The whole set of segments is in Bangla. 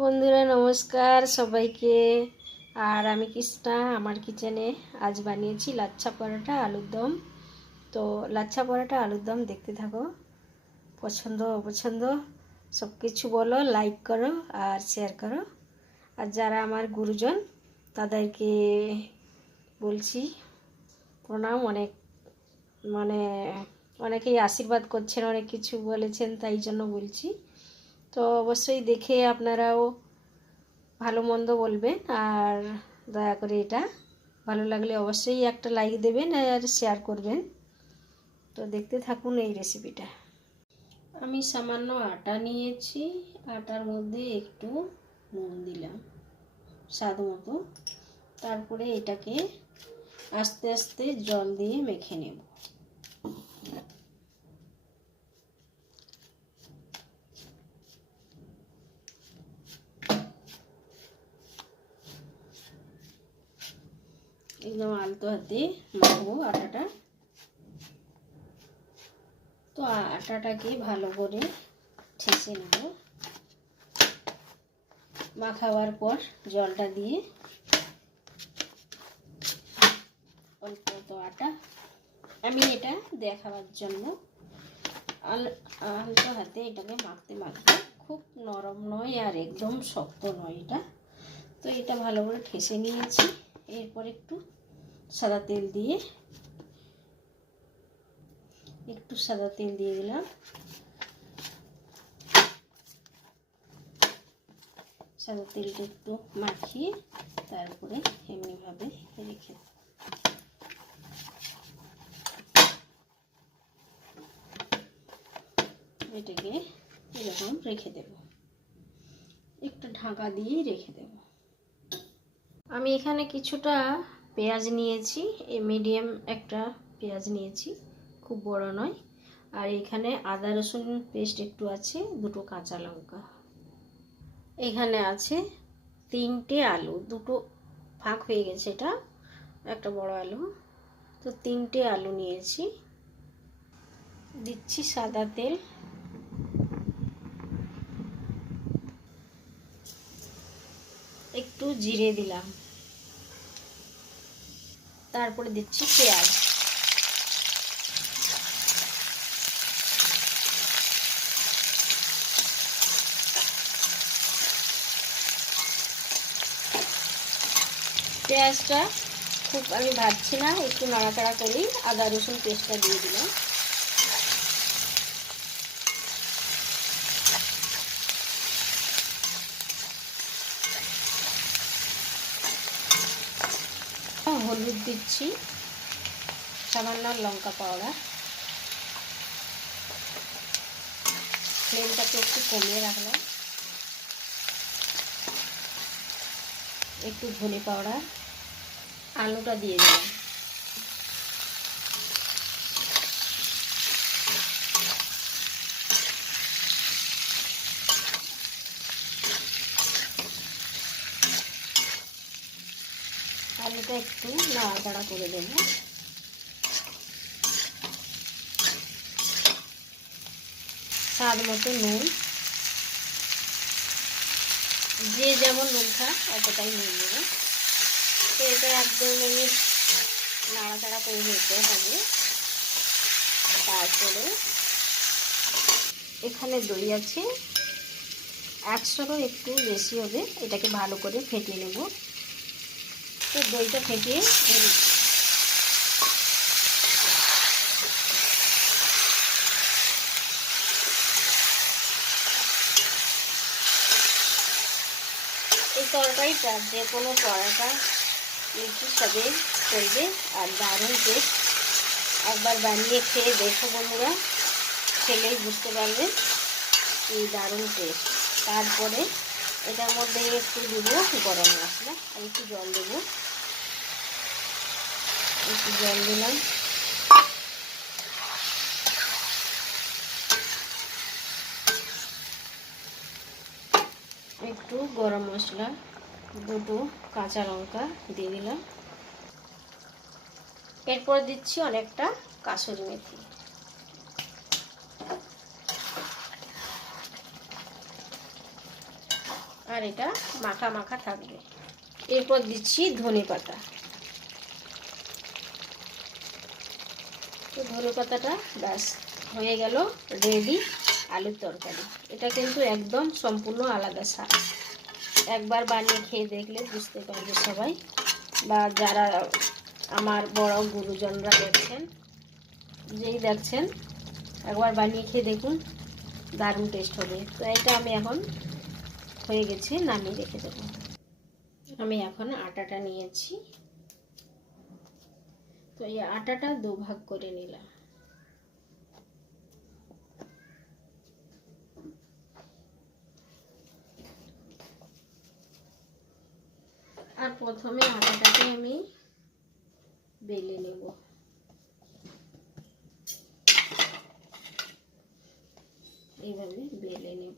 বন্ধুরা, নমস্কার সবাইকে। আর আমি কৃষ্ণা, আমার কিচেনে আজ বানিয়েছি লাচ্ছা পরোটা আলুর দম। তো লাচ্ছা পরোটা আলুর দম দেখতে থাকো। পছন্দ, অপছন্দ সব কিছু বলো লাইক করো আর শেয়ার করো। আর যারা আমার গুরুজন, তাদেরকে বলছি, প্রণাম। অনেক মানে অনেকেই আশীর্বাদ করছেন, অনেক কিছু বলেছেন, তাই জন্য বলছি। তো অবশ্যই দেখে আপনারাও ভালো মন্দ বলবেন আর দয়া করে এটা ভালো লাগলে অবশ্যই একটা লাইক দেবেন আর শেয়ার করবেন। তো দেখতে থাকুন এই রেসিপিটা আমি সামান্য আটা নিয়েছি, আটার মধ্যে একটু নুন দিলাম স্বাদ মতো। তারপরে এটাকে আস্তে আস্তে জল দিয়ে মেখে নেব। একদম আলতো হাতে মাখবো আটাটা। তো আটাটাকে ভালো করে ঠেসে নেব। মাখাবার পর জলটা দিয়ে অল্প তো আটা। আমি এটা দেখাবার জন্য আলতো হাতে এটাকে মাখতে মাখতে খুব নরম নয় আর একদম শক্ত নয় এটা। তো এটা ভালো করে ঠেসে নিয়েছি। এরপর একটু সাদা তেল দিয়ে একটু সাদা তেল দিয়ে দিলাম। সাদা তেলটা একটু মাখিয়ে তারপরে এমনিভাবে রেখে এটাকে এরকম রেখে দেব। একটু ঢাকা দিয়েই রেখে দেব। আমি এখানে কিছুটা পেঁয়াজ নিয়েছি এই মিডিয়াম একটা পেঁয়াজ নিয়েছি, খুব বড় নয়। আর এখানে আদা, রসুন পেস্ট একটু আছে, দুটো কাঁচা লঙ্কা। এখানে আছে তিনটে আলু, দুটো ফাঁক হয়ে গেছে এটা, একটা বড় আলু। তো তিনটে আলু নিয়েছি। দিচ্ছি সাদা তেল। একটু জিরে দিলাম। তারপরে দিচ্ছি পেঁয়াজ। পেঁয়াজটা খুব আমি ভাবছি না, একটু নাড়াচাড়া করেই আদা রসুন পেস্টটা দিয়ে দিলাম। দিচ্ছি সামান্য লঙ্কা পাউডার। ফ্লেমটাকে একটু কমিয়ে রাখলাম। একটু ধনে পাউডার আলুটা দিয়ে দিলাম। আলুটা একটু নাড়াচাড়া করে দেবো। স্বাদ মতো নুন। যে যেমন নুন খা অতটাই নুন নেবে। তো এটা একদম আমি নাড়াচাড়া করে নিতে হবে। তারপরে এখানে দই আছে। একশোরও একটু বেশি হবে। এটাকে ভালো করে ফেটিয়ে নেব। তো দইটা ফেটিয়ে এই তরকারিটা, যে কোনো পরাটা, লুচির সাথে চলবে আর দারুণ টেস্ট একবার বানিয়ে খেয়ে দেখো বন্ধুরা, খেলেই বুঝতে পারবে এই দারুণ টেস্ট তারপরে এটার মধ্যে একটু দেবো গরম মশলা, আর একটু জল দেবো। একটু জল দিলাম। একটু গরম মশলা, দুটো কাঁচা লঙ্কা দিয়ে দিলাম। এরপর দিচ্ছি অনেকটা কাসুরি মেথি। আর এটা মাখা মাখা থাকবে। এরপর দিচ্ছি ধনে পাতা। তো ধনে পাতাটা ব্যাস হয়ে গেল রেডি আলুর তরকারি। এটা কিন্তু একদম সম্পূর্ণ আলাদা স্বাদ। একবার বানিয়ে খেয়ে দেখলে বুঝতে পারবে সবাই। বা যারা আমার বড় গুরুজনরা দেখছেন, যেই দেখছেন, একবার বানিয়ে খেয়ে দেখুন, দারুণ টেস্ট হবে। তো এটা আমি এখন হয়ে গেছে, নামিয়ে রেখে দেবো। আমি এখন আটাটা নিয়েছি। তো এই আটাটা দুভাগ করে নিলাম। আর প্রথমে আটাটাকে আমি বেলে নেব এইভাবে বেলে নেব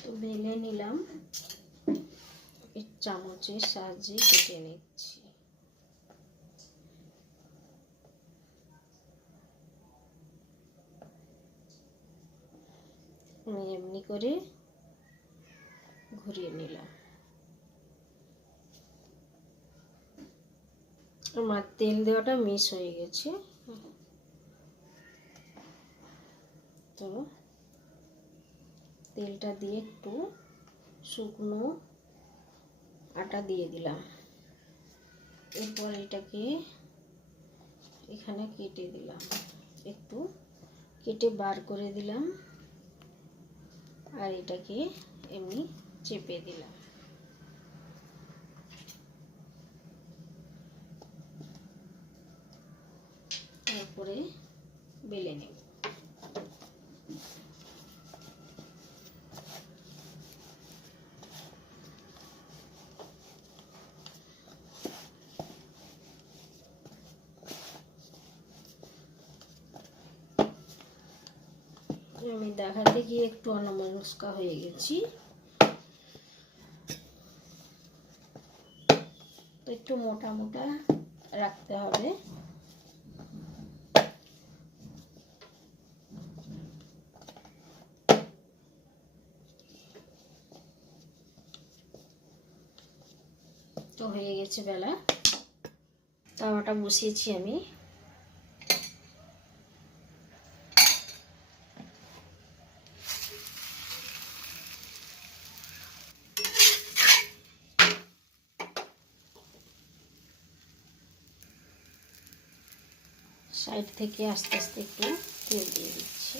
তো বেলে নিলাম। চামচের সাহায্যে কেটে নিচ্ছি। আমি এমনি করে ঘুরিয়ে নিলাম। আমার তেল দেওয়াটা মিস হয়ে গেছে। তো তেলটা দিয়ে একটু শুকনো আটা দিয়ে দিলাম। এরপর এটাকে এখানে কেটে দিলাম। একটু কেটে বার করে দিলাম আর এটাকে এমনি চেপে দিলাম। তারপরে বেলে নেব আমি দেখাতে গিয়ে একটু অনমনস্কা হয়ে গেছি। তো একটু মোটা মোটা রাখতে হবে। তো হয়ে গেছে বেলা। তাওয়াটা বসিয়েছি আমি। সাইড থেকে আস্তে আস্তে একটু তেল দিয়ে দিচ্ছি।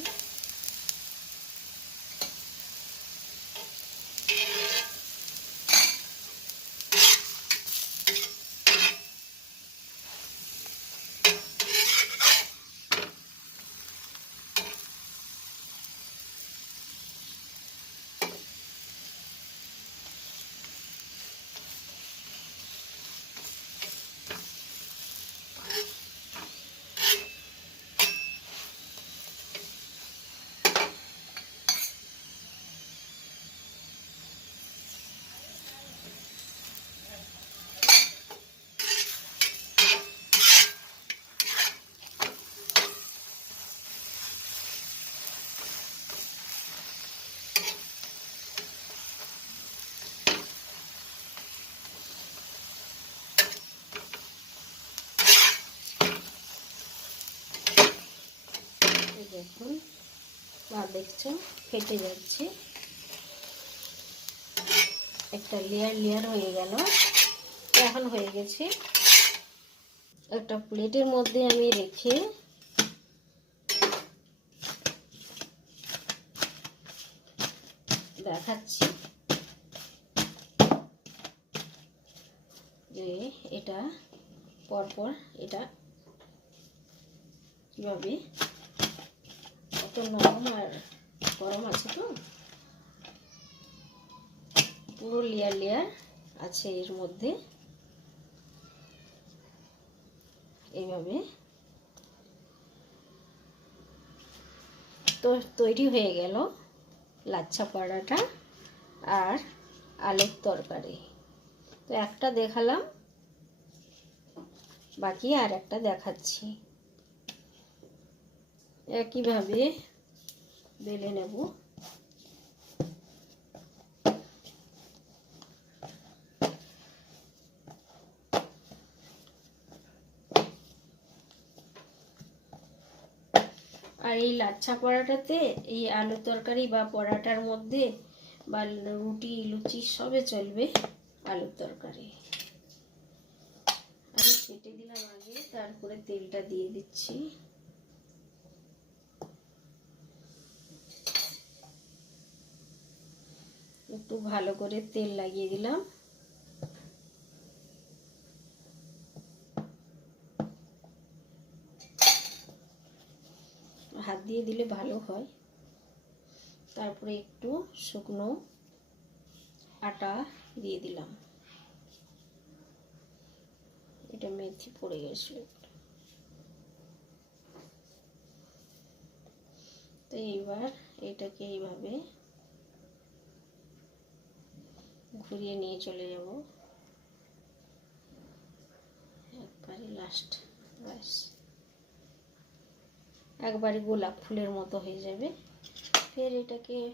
এই দেখুন বা দেখছ, ফেটে যাচ্ছে। একটা লেয়ার লেয়ার হয়ে গেল। এখন হয়ে গেছে একটা প্লেটের মধ্যে আমি রেখে দেখাচ্ছি যে এটা পরপর এটা কীভাবে কত নরম আর গরম আছে তো। পুরো লেয়ার লেয়ার আছে এর মধ্যে। এইভাবে। তো তৈরি হয়ে গেল লাচ্ছা পাড়াটা আর আলুর তরকারি। তো একটা দেখালাম, বাকি আর একটা দেখাচ্ছি। একইভাবে বেলে নেব। আর এই লাচ্ছা পরাটাতে এই আলু তরকারি বা পরাটার মধ্যে বা রুটি, লুচি সবে চলবে আলুর তরকারি। আমি কেটে দিলাম আগে, তারপরে তেলটা দিয়ে দিচ্ছি। একটু ভালো করে তেল লাগিয়ে দিলাম। হাত দিয়ে দিলে ভালো হয়। তারপরে একটু শুকনো আটা দিয়ে দিলাম। এটা মেথি পড়ে গেছিল। তো এইবার এটাকে এইভাবে ঘুরিয়ে নিয়ে চলে যাব। একবারে লাস্ট ব্যাস। একবারে গোলাপ ফুলের মতো হয়ে যাবে। ফের এটাকে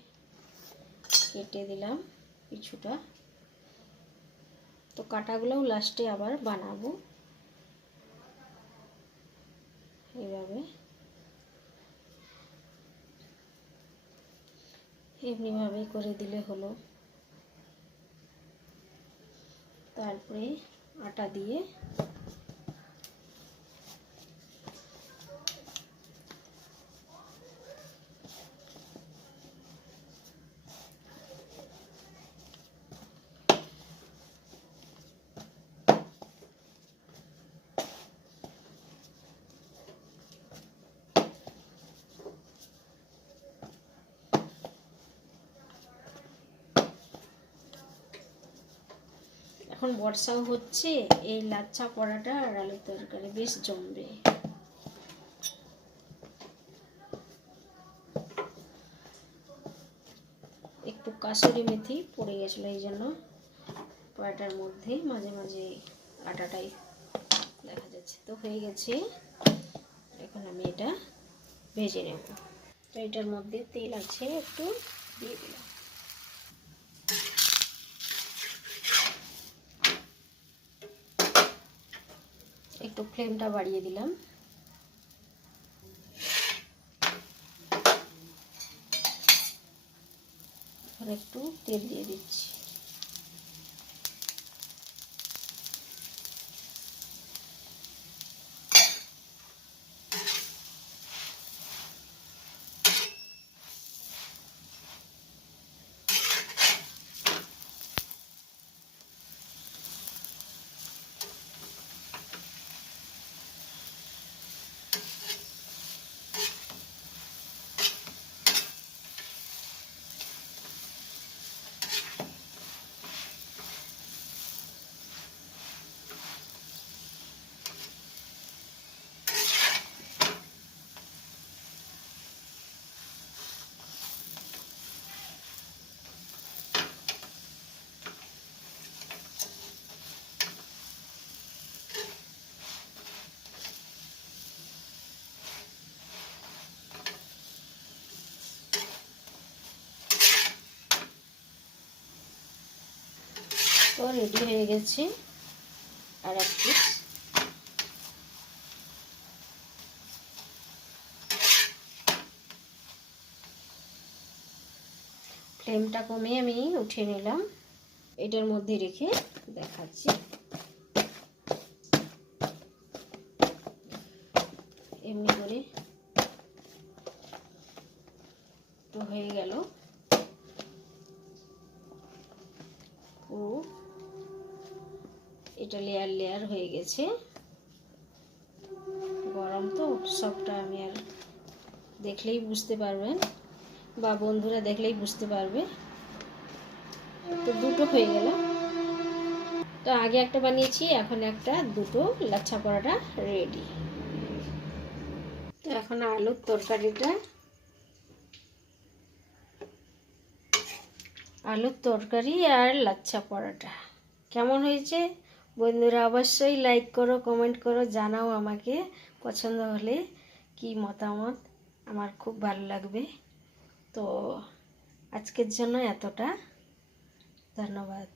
কেটে দিলাম কিছুটা। তো কাটাগুলোও লাস্টে আবার বানাবো। এইভাবে। এমনিভাবে করে দিলে হলো। তারপরে আটা দিয়ে এখন বর্ষাও হচ্ছে, এই লাচ্ছা পরাটা আর আলুর তরকারি বেশ জমবে। একটু কাসুরি মেথি পড়ে গেছিল এই জন্য। পরাটার মধ্যে মাঝে মাঝে আটাটাই দেখা যাচ্ছে। তো হয়ে গেছে, এখন আমি এটা ভেজে নেব। তো এটার মধ্যে তেল আছে, একটু দিয়ে দিলাম একটু ফ্লেমটা বাড়িয়ে দিলাম। একটু তেল দিয়ে দিচ্ছি। রেডি হয়ে গেছে আর এক পিস ফ্লেমটা কমে আমি উঠিয়ে নিলাম। এটার মধ্যে রেখে দেখাচ্ছি। এটা লেয়ার লেয়ার হয়ে গেছে। গরম তো, সবটা আমি আর দেখলেই বুঝতে পারবেন, বা বন্ধুরা দেখলেই বুঝতে পারবে। তো দুটো হয়ে গেল। তো আগে একটা বানিয়েছি, এখন একটা, দুটো লাচ্ছা পরোটা রেডি তো এখন আলুর তরকারিটা। আলুর তরকারি আর লাচ্ছা পরোটা। কেমন হয়েছে? বন্ধুরা, অবশ্যই লাইক করো কমেন্ট করো, জানাও আমাকে পছন্দ হলে কি মতামত। আমার খুব ভালো লাগবে। তো আজকের জন্য এতটা। ধন্যবাদ।